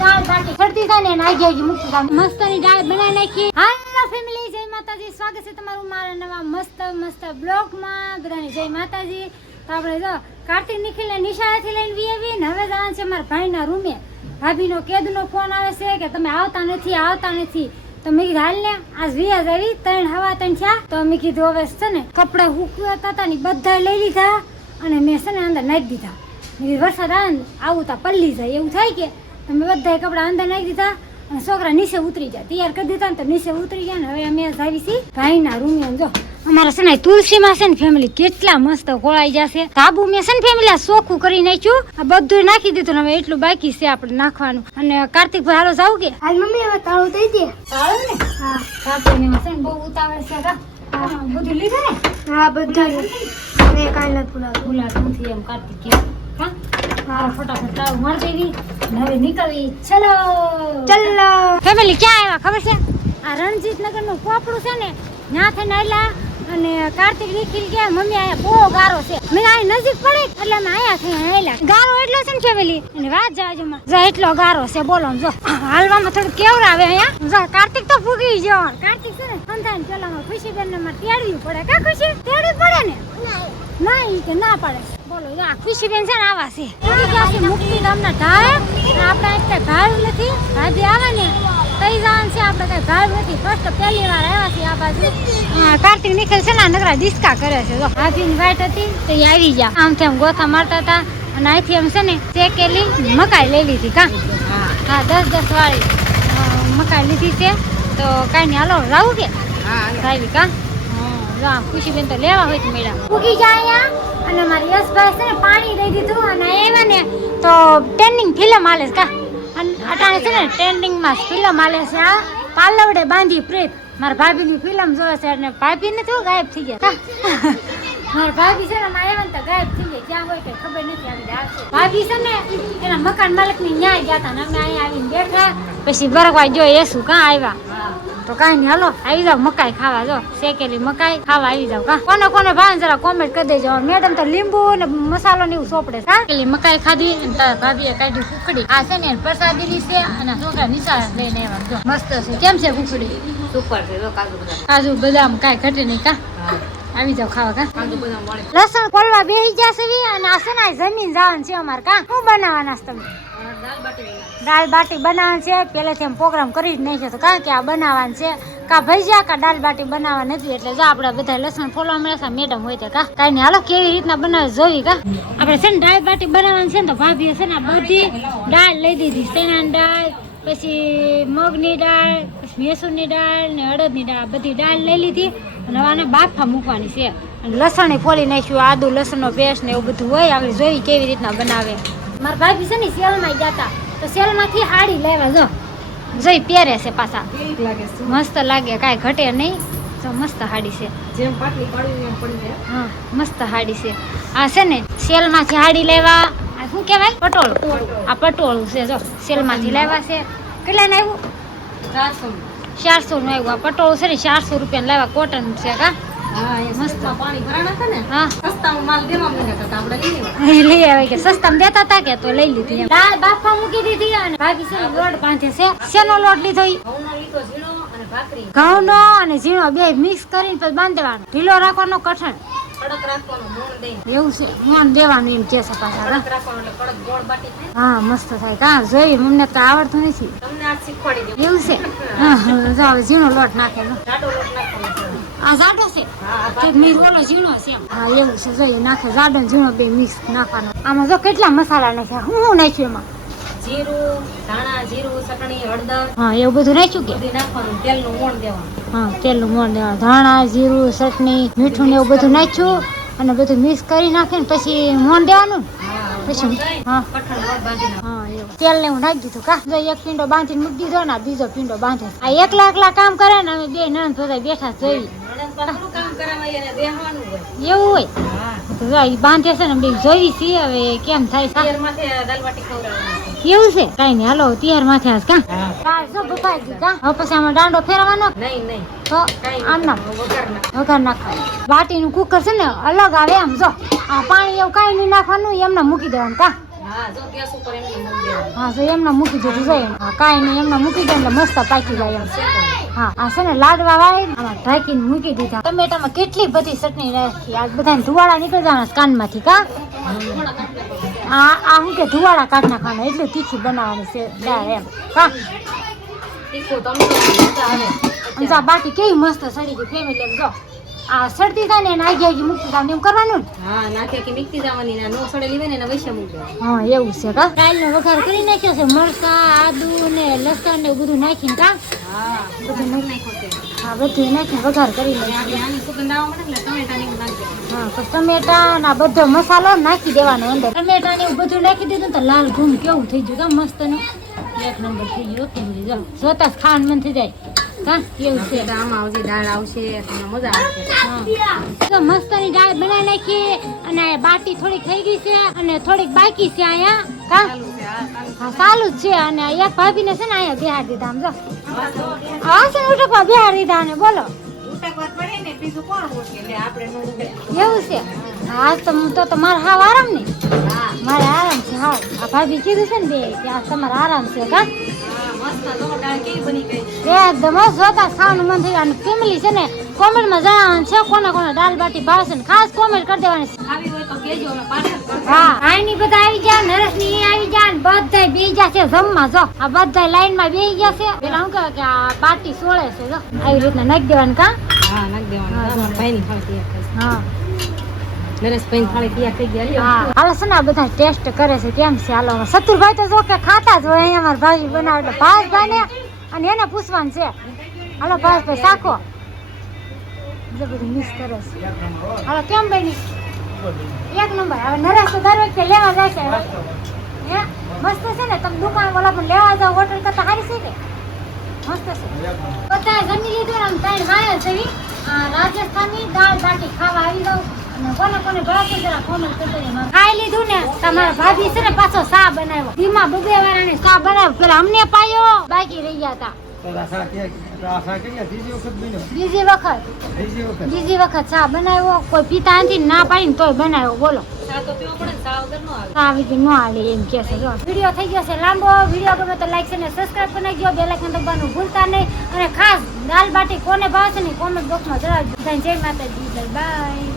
દાળ બાટી સરતી થાય ને નાઈ જાય મૂકી દઉં મસ્તની દાળ બનાવી નાખી હાલો ફેમિલી જય માતાજી સ્વાગત છે તમારું મારા નવા મસ્ત બ્લોગમાં બધાને જય માતાજી તો આપણે જો કાર્તિક નિખિલ ને નિશાળેથી લઈને વી ને હવે જવાનું છે મારા ભાઈના રૂમે ભાભીનો કેદનો ફોન આવે છે કે તમે આવતા નથી તો મેં કીધું હાલ ને આજ વ્યાજ આવી 3:15 થયા તો મેં કીધું હવે છે ને કપડા હુકવાતા હતા ને બધા લઈ લીધા અને મેં છે ને અંદર નાખી દીધા મેં કીધું વરસાદ આવે ને આવું તા પલ્લી જાય એવું થાય કે તમે બધા કપડા અંદર નાખી દીધા અને છોકરા નીચે ઉતરી જાય તૈયાર કરી દીધા ને તો નીચે ઉતરી ગયા ને હવે અમે આવી છીએ ભાઈના રૂમે જો અમારા છે ને તુલસીમાં છે ને ફેમિલી કેટલા મસ્ત કોળાઈ જશે ધાબુ મેં છે ને ફેમિલી ચોખ્ખું કરી નાખ્યું આ બધું નાખી દીધું હવે એટલું બાકી છે આપણે નાખવાનું અને કાર્તિક ભાઈ હાલો જાવ કે હાલ મમ્મી હવે તાળું દઈ દે તાળું ને હા કાર્તિક છે ને બહુ ઉતાવળ છે બધું લીધું ને હા બધું મેં કાલે ભૂલાતું નથી એમ કાર્તિક કે હા ફટાફટ તાળું મારી દેવી હવે નીકળવી ચલો ફેમિલી ક્યાં આવ્યા ખબર છે આ રણજીતનગર નું પોપડું છે ને ત્યાં થઈને આયલા અને કાર્તિક નિખિલ કે મમ્મી આયા બહુ ગારો છે મેં આ નજીક પડે એટલે અમે આયા થઈ આયલા ગારો એટલો છે ને ફેમિલી અને વાત જાજો માં જો એટલો ગારો છે બોલો જો હાલવામાં થોડું કેવડ આવે અહીંયા જો કાર્તિક તો ફૂગી ગયો કાર્તિક છે ને અંધાન પેલામાં ખુશીબેન ને માં તેડવી પડે કા ખુશી તેડવી પડે ને નહીં કે ના પડે બોલો જો આ ખુશીબેન છે ને આવા છે ક્યાંથી મુક્તિ ગામના ઢાળ આપણે એટલે ઢાળ નથી ભાજી આવે ને કઈ જવાનું છે આપણે કઈ ભાવ નથી ફર્સ્ટ પહેલી વાર આવ્યા છીએ આ બાજુ કાર્તિક નિખિલ છે ને નકરા ડિસ્કા કરે છે જો ભાભીની વાઈટ હતી તો એ આવી ગયા આમથી આમ ગોથા મારતા હતા અને અહીંથી એમ છે ને ચેકેલી મકાઈ લઈ લીધી કા હા 10 વાળી મકાઈ લીધી છે તો કાંઈ નહીં હાલો રાવું કે આવી કા હા ખુશીબેન તો લેવા હોય તો મેળા ઉગી જાય અહીંયા અને મારી યશભાઈ છે ને પાણી દઈ દીધું અને આવ્યા ને તો ટ્રેન્ડિંગ ફિલ્મ હાલે કા અટાણે છે ને ટ્રેન્ડિંગમાં ફિલ્મ હાલે છે આ પાલવડે બાંધી પ્રીત મારા ભાભીની ફિલ્મ જોવે છે અને ભાભી ને તો ગાયબ થઈ ગયા મારા ભાભી છે ને આવ્યા ને તો ગાયબ થઈ ગયા ક્યાં હોય કઈ ખબર નથી આવી ભાભી છે ને એના મકાન માલિક ની ન્યાય ગયા હતા ને અમે અહીંયા આવીને બેઠા પછી બરકવા જો એસું કાં આવ્યા તો કાંઈ નહીં હાલો આવી જાવ મકાઈ ખાવા જો શેકેલી મકાઈ ખાવા આવી જાવ કા કોને ભાવે જરા કોમેન્ટ કરી દેજો મેડમ તો લીંબુ ને મસાલો ને એવું સોપડે શેકેલી મકાઈ ખાધી અને તારા ભાભીએ કાઢી કુકડી આ છે ને પ્રસાદી છે અને છોકરા નિશાળ લઈને આવ્યા જો મસ્ત છે કેમ છે કુકડી સુપર છે જો કાજુ બદામ કાંઈ ઘટે નહીં કા આવી જાવ ખાવા કા લસણ કોલવા બેસી જશે અને આ છે ને જમીન જવાનું છે અમારે કા શું બનાવવાના છે તમે દાળ બાટી બનાવવાનું છે પહેલેથી એમ પ્રોગ્રામ કરી જ નાખ્યો તો કારણ કે આ બનાવવાનું છે કા ભજીયા કા દાળ બાટી બનાવવા નથી એટલે જો આપણે બધા લસણ ફોલવા મળે છે મેડમ હોય તો કા કાંઈ નહીં હાલો કેવી રીતના બનાવે જોઈ કા આપણે છે ને દાળ બાટી બનાવવાનું છે ને તો ભાભીએ છે ને બધી દાળ લઈ દીધી ચણાની દાળ પછી મગની દાળ પછી મેસૂરની દાળ ને અડદની દાળ બધી દાળ લઈ લીધી અને આને બાફા મૂકવાની છે અને લસણ ફોલી નાખ્યું આદુ લસણનો પેસ્ટ ને એવું બધું હોય આપણે જોઈ કેવી રીતના બનાવે મારા ભાભી છે ને સેલમાં ગયા હતા તો સેલમાંથી હાડી લેવા જો જોઈ પહેરે છે પાછા મસ્ત લાગે કાંઈ ઘટે નહીં તો મસ્ત હાડી છે જેમ પાટલી પાડવી એમ પડી જાય હા મસ્ત હાડી છે આ છે ને સેલમાંથી હાડી લેવા આ શું કહેવાય પટોળું આ પટોળું છે જો સેલમાંથી લેવા છે કેટલા ને આવ્યું 400 નું આવ્યું આ પટોળું છે ને 400 રૂપિયા લેવા કોટન છે કા લઈ આવે કે સસ્તામાં દેતા હતા કે તો લઈ લીધી દાળ બાફા મૂકી દીધી અને ભાભી છે લોટ બાંધે છે શેનો લોટ લીધો ઘઉંનો અને ઝીણો બે મિક્સ કરીને પછી બાંધી દેવાનો ઢીલો રાખવાનો કઠણ એવું છે મોણ દેવાનું એમ કે છે પાછા હા મસ્ત થાય કા જોઈ મને તો આવડતું નથી એવું છે હા હવે ઝીણો લોટ નાખેલો આ જાડો છે મેં રોલો ઝીણો છે હા એવું છે જોઈએ નાખે જાડો ઝીણો બે મિક્સ નાખવાનો આમાં જો કેટલા મસાલા નાખ્યા હું નાખ્યું એમાં જીરું ધાણા જીરું ચટણી હળદર હા એવું બધું નાખ્યું કે નાખવાનું તેલનું મોણ દેવાનું હા તેલનું મોણ દેવાનું ધાણા જીરું ચટણી મીઠું ને એવું બધું નાખ્યું અને બધું મિક્સ કરી નાખીને પછી મોણ દેવાનું પછી હા હા એવું તેલ ને હું નાખી દીધું કા જો એક પીંડો બાંધીને મૂકી દીધો ને બીજો પીંડો બાંધે આ એકલા કામ કરે ને અમે બે નણંદ બધા બેઠા જોઈ એવું હોય તો બાંધે છે ને બે જોઈ છીએ હવે કેમ થાય એવું છે કઈ નઈ હાલો તૈયાર માથે આજ કા બફાઈ ગયું કા હવે પછી આમાં દાંડો ફેરવાનો તો આમ ના વઘાર નાખવાનો બાટીનું કુકર છે ને અલગ આવે એમ જો આ પાણી એવું કઈ નહીં નાખવાનું એમને મૂકી દેવાનું કા હા તો એમને મૂકી દીધું જાય હા કાંઈ નહીં એમને મૂકી દે એટલે મસ્ત પાકી જાય એમ હા આ છે ને લાડવા વાળી આમાં ઢાંકીને મૂકી દીધા ટમેટામાં કેટલી બધી ચટણી રાખી આ બધાને ધુવાળા નીકળી જવાના કાનમાંથી કા આ શું કે ધુવાળા કાઢ નાખવાના એટલું તીખી બનાવવાની છે દાળ એમ કા અને બાકી કેવી મસ્ત સડી ગઈ ફેમિલી એમ જો આ સડતી થાય ને એને આગી મૂકતી થાય એમ કરવાનું હા એવું છે કા કાલનો વઘાર કરી નાખ્યો છે મરચા આદુ ને લસણ ને બધું નાખીને કા બધું હા બધું નાખીને વઘાર કરી હા તો ટમેટા ના બધો મસાલો નાખી દેવાનો અંદર ટમેટા ને એવું બધું નાખી દીધું તો લાલ ઘૂમ કેવું થઈ ગયું કા મસ્ત નું એક નંબર થઈ ગયો ફેમિલી જો જોતા જ ખાવાનું મન થઈ જાય હા એવું છે દાળ આવશે મજા આવશે તો મસ્ત ની દાળ બનાવી નાખી અને બાટી થોડીક થઈ ગઈ છે અને થોડીક બાકી છે અહીંયા કા હા ચાલુ જ છે અને એક ભાભી ને છે ને અહીંયા બિહાર દીધા આમ જો હા છે ને ઉટકવા બિહાર દીધા અને બોલો એવું છે હા તો મારે હાવ આરામ ને મારે આરામ છે હાવ આ ભાભી કીધું છે ને બે કે આ તમારે આરામ છે કા એકદમ જોતા ખાવાનું મન થઈ અને ફેમિલી છે ને કોમેન્ટમાં જણાવવાનું છે કોને કોને દાલ બાટી ભાવશે ને ખાસ કોમેન્ટ કરી દેવાની હા આઈની બધા આવી ગયા નરેશ ની આવી ગયા ને બધા બે ગયા છે જમવા જો આ બધા લાઈન માં બેસી ગયા છે પેલા શું કહેવાય કે આ બાટી સોળે છે જો આવી રીતના નાખી દેવાની કા હા નાખી દેવાની હા નરેશભાઈ થાળી તૈયાર થઈ ગયા હા હાલો છે ને આ બધા ટેસ્ટ કરે છે કેમ છે હાલો સતુરભાઈ તો જો કે ખાતા જ હોય અહીંયા અમારા ભાઈ બનાવે એટલે ભાસભાઈ ને અને એને પૂછવાનું છે હાલો ભાસભાઈ શાકો બધું મિસ કરે છે હાલો કેમ બની એક નંબર હવે નરેશ તો દર વખતે લેવા જાય છે હે મસ્ત છે ને તમે દુકાન વાળા પણ લેવા જાવ હોટલ કરતા સારી છે કે મસ્ત છે બધા જમી લીધું ને ત્રણ વાયા છે રાજસ્થાની દાળ બાટી ખાવા આવી જાવ કોને કોને ભાવે જરા કોમેન્ટ કરી દેજો ખાઈ લીધું ને તમારા ભાભી છે ને પાછો સા બનાવ્યો ધીમા બબે વાળાને સા બનાવ્યો પેલા અમને પાયો બાકી રહી ગયા હતા બીજી વખત સા બનાવ્યો કોઈ પીતા નથી ના પાડીને તોય બનાવ્યો બોલો ન હાલે એમ કે છે વિડીયો થઈ ગયો છે લાંબો વિડીયો ગમે તો લાઈક અને સબસ્ક્રાઇબ કરી નાખજો બેલ આઇકન દબાવવાનું ભૂલતા નહીં અને ખાસ દાલ બાટી કોને ભાવશે ને કોમેન્ટ બોક્સમાં જણાવજો જય માતાજી બાય